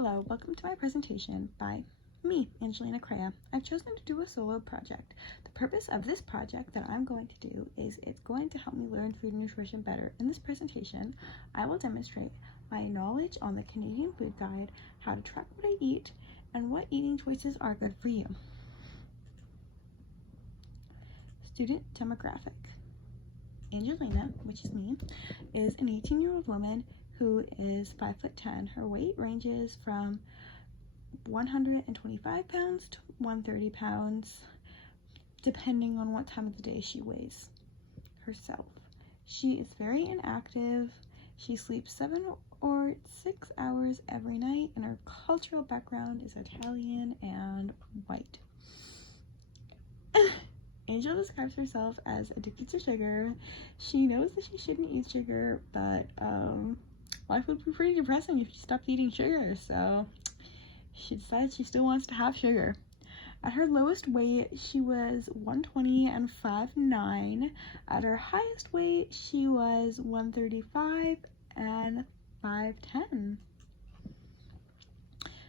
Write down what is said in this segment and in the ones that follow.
Hello, welcome to my presentation by me, Angelina Crea. I've chosen to do a solo project. The purpose of this project that I'm going to do is it's going to help me learn food and nutrition better. In this presentation, I will demonstrate my knowledge on the Canadian Food Guide, how to track what I eat, and what eating choices are good for you. Student demographic. Angelina, which is me, is an 18-year-old woman who is 5'10". Her weight ranges from 125 pounds to 130 pounds, depending on what time of the day she weighs herself. She is very inactive. She sleeps 7 or 6 hours every night, and her cultural background is Italian and white. Angel describes herself as addicted to sugar. She knows that she shouldn't eat sugar, but life would be pretty depressing if she stopped eating sugar, so she decides she still wants to have sugar. At her lowest weight, she was 120 and 5'9". At her highest weight, she was 135 and 5'10".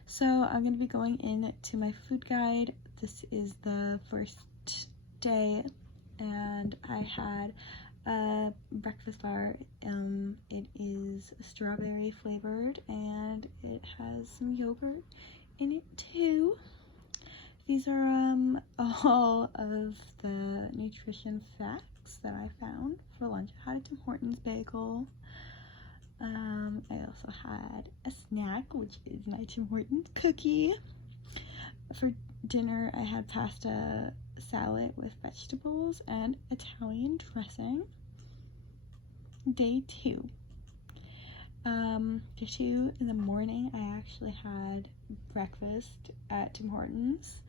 So I'm going to be going into my food guide. This is the first day, and I had a breakfast bar. It is strawberry flavored, and it has some yogurt in it too. These are all of the nutrition facts that I found for lunch. I had a Tim Hortons bagel. I also had a snack, which is my Tim Hortons cookie. For dinner, I had pasta salad with vegetables and Italian dressing. Day 2. Day 2 in the morning, I actually had breakfast at Tim Hortons.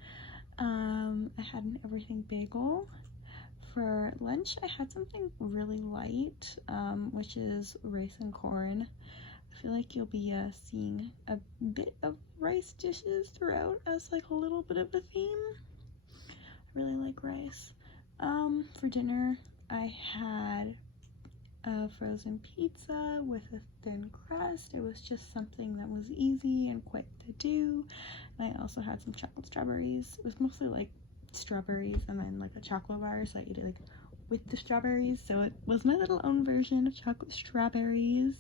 I had an everything bagel. For lunch, I had something really light, which is rice and corn. I feel like you'll be seeing a bit of rice dishes throughout as like a little bit of a theme. I really like rice. For dinner, I had a frozen pizza with a thin crust. It was just something that was easy and quick to do. And I also had some chocolate strawberries. It was mostly like strawberries and then like a chocolate bar, so I ate it like with the strawberries. So it was my little own version of chocolate strawberries.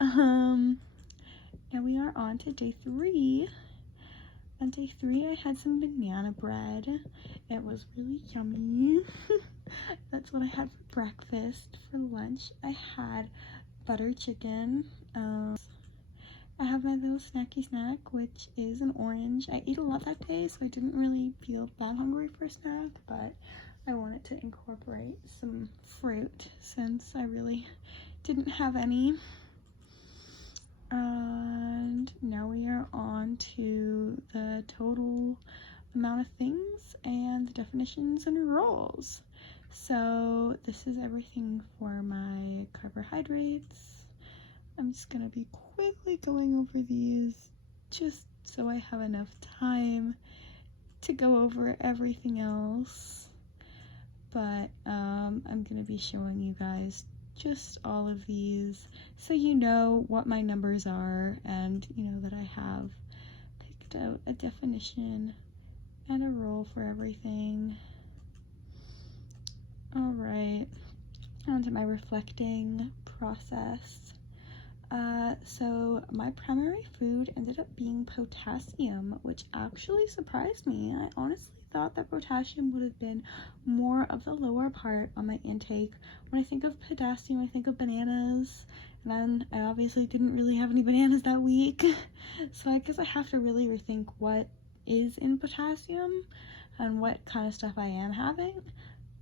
Now we are on to day 3. On day 3, I had some banana bread. It was really yummy. That's what I had for breakfast. For lunch, I had butter chicken. I have my little snacky snack, which is an orange. I ate a lot that day, so I didn't really feel that hungry for a snack, but I wanted to incorporate some fruit since I really didn't have any. And now we are on to the total amount of things and the definitions and rules. So this is everything for my carbohydrates. I'm just going to be quickly going over these just so I have enough time to go over everything else. But I'm going to be showing you guys just all of these so you know what my numbers are, and you know that I have picked out a definition and a rule for everything. Alright, on to my reflecting process. So my primary food ended up being potassium, which actually surprised me. I honestly thought that potassium would have been more of the lower part on my intake. When I think of potassium, I think of bananas, and then I obviously didn't really have any bananas that week. So I guess I have to really rethink what is in potassium and what kind of stuff I am having.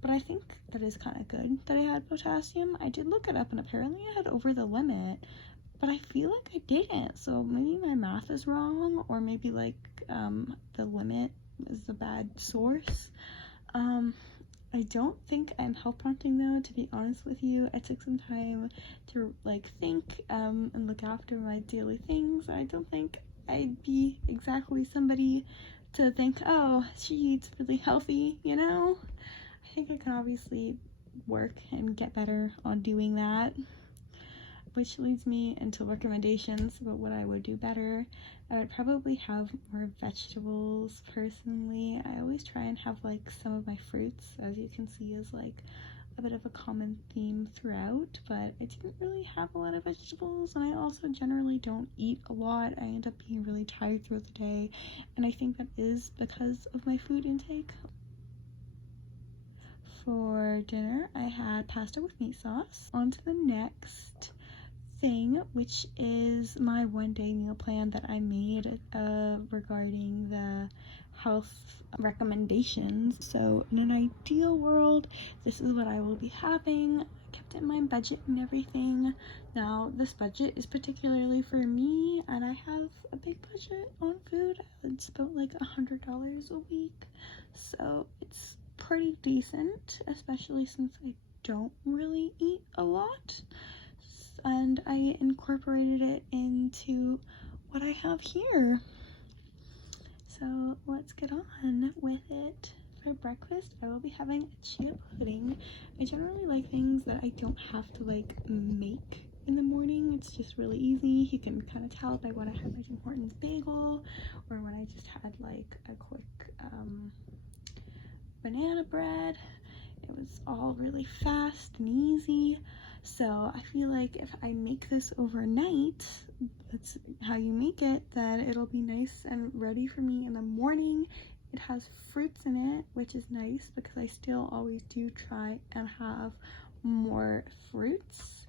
But I think that is kind of good that I had potassium. I did look it up, and apparently I had over the limit, but I feel like I didn't. So maybe my math is wrong, or maybe like the limit is the bad source. I don't think I'm health prompting though, to be honest with you. I took some time to like think and look after my daily things. I don't think I'd be exactly somebody to think, oh, she eats really healthy, you know? I think I can obviously work and get better on doing that. which leads me into recommendations about what I would do better. I would probably have more vegetables personally. I always try and have like some of my fruits, as you can see, is like a bit of a common theme throughout, but I didn't really have a lot of vegetables, and I also generally don't eat a lot. I end up being really tired throughout the day, and I think that is because of my food intake. For dinner, I had pasta with meat sauce. On to the next thing, which is my one-day meal plan that I made regarding the health recommendations. So in an ideal world, this is what I will be having. I kept it in my budget and everything. Now this budget is particularly for me, and I have a big budget on food. It's about like $100 a week, so it's pretty decent, especially since I don't really eat a lot, and I incorporated it into what I have here. So let's get on with it. For breakfast, I will be having a chia pudding. I generally like things that I don't have to like make in the morning. It's just really easy. You can kind of tell by when I had my Tim Hortons bagel, or when I just had like a quick banana bread. It was all really fast and easy. So I feel like if I make this overnight, that's how you make it, that it'll be nice and ready for me in the morning. It has fruits in it, which is nice because I still always do try and have more fruits.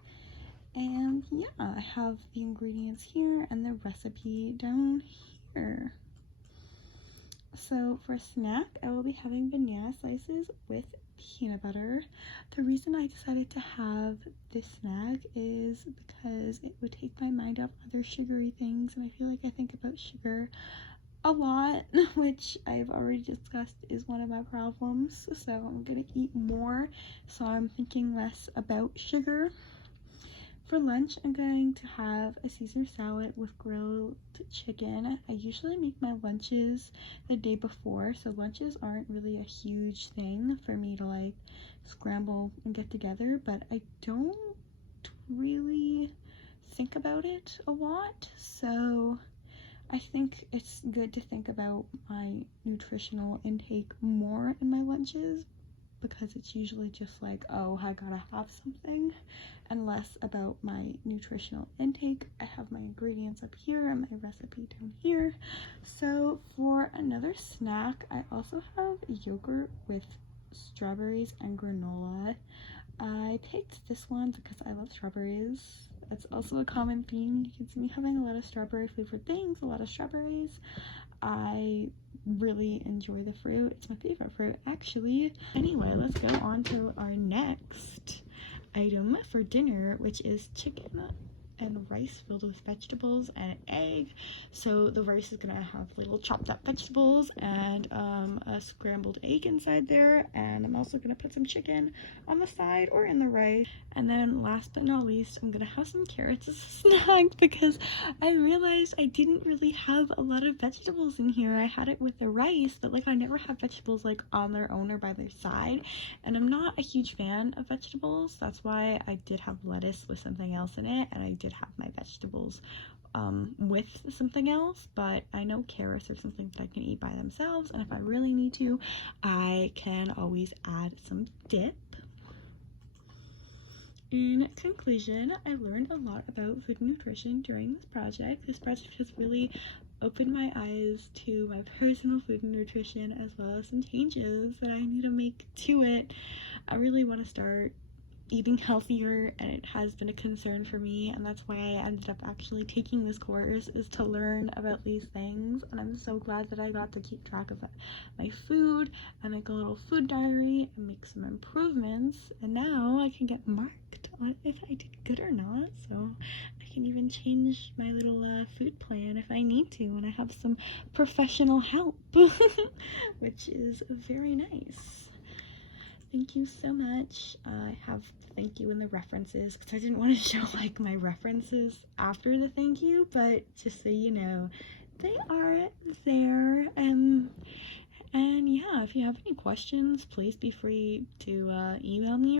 And yeah, I have the ingredients here and the recipe down here. So for a snack, I will be having banana slices with peanut butter. The reason I decided to have this snack is because it would take my mind off other sugary things, and I feel like I think about sugar a lot, which I've already discussed is one of my problems. So I'm gonna eat more, so I'm thinking less about sugar. For lunch, I'm going to have a Caesar salad with grilled chicken. I usually make my lunches the day before, so lunches aren't really a huge thing for me to like scramble and get together, but I don't really think about it a lot, so I think it's good to think about my nutritional intake more in my lunches, because it's usually just like, oh, I gotta have something, and less about my nutritional intake. I have my ingredients up here and my recipe down here. So for another snack, I also have yogurt with strawberries and granola. I picked this one because I love strawberries. That's also a common theme. You can see me having a lot of strawberry flavored things, a lot of strawberries. I really enjoy the fruit. It's my favorite fruit, actually. Anyway, let's go on to our next item for dinner, which is chicken and rice filled with vegetables and an egg. So the rice is gonna have little chopped up vegetables and a scrambled egg inside there, and I'm also gonna put some chicken on the side or in the rice. And then last but not least, I'm gonna have some carrots as a snack because I realized I didn't really have a lot of vegetables in here. I had it with the rice, but like I never have vegetables like on their own or by their side, and I'm not a huge fan of vegetables. That's why I did have lettuce with something else in it, and I did have my vegetables with something else, but I know carrots are something that I can eat by themselves, and if I really need to, I can always add some dip. In conclusion, I learned a lot about food and nutrition during this project. This project has really opened my eyes to my personal food and nutrition, as well as some changes that I need to make to it. I really want to start eating healthier, and it has been a concern for me, and that's why I ended up actually taking this course, is to learn about these things. And I'm so glad that I got to keep track of my food and make a little food diary and make some improvements, and now I can get marked on if I did good or not, so I can even change my little food plan if I need to, and I have some professional help which is very nice. Thank you so much. I have the thank you in the references because I didn't want to show like my references after the thank you, but just so you know, they are there. And yeah, if you have any questions, please be free to email me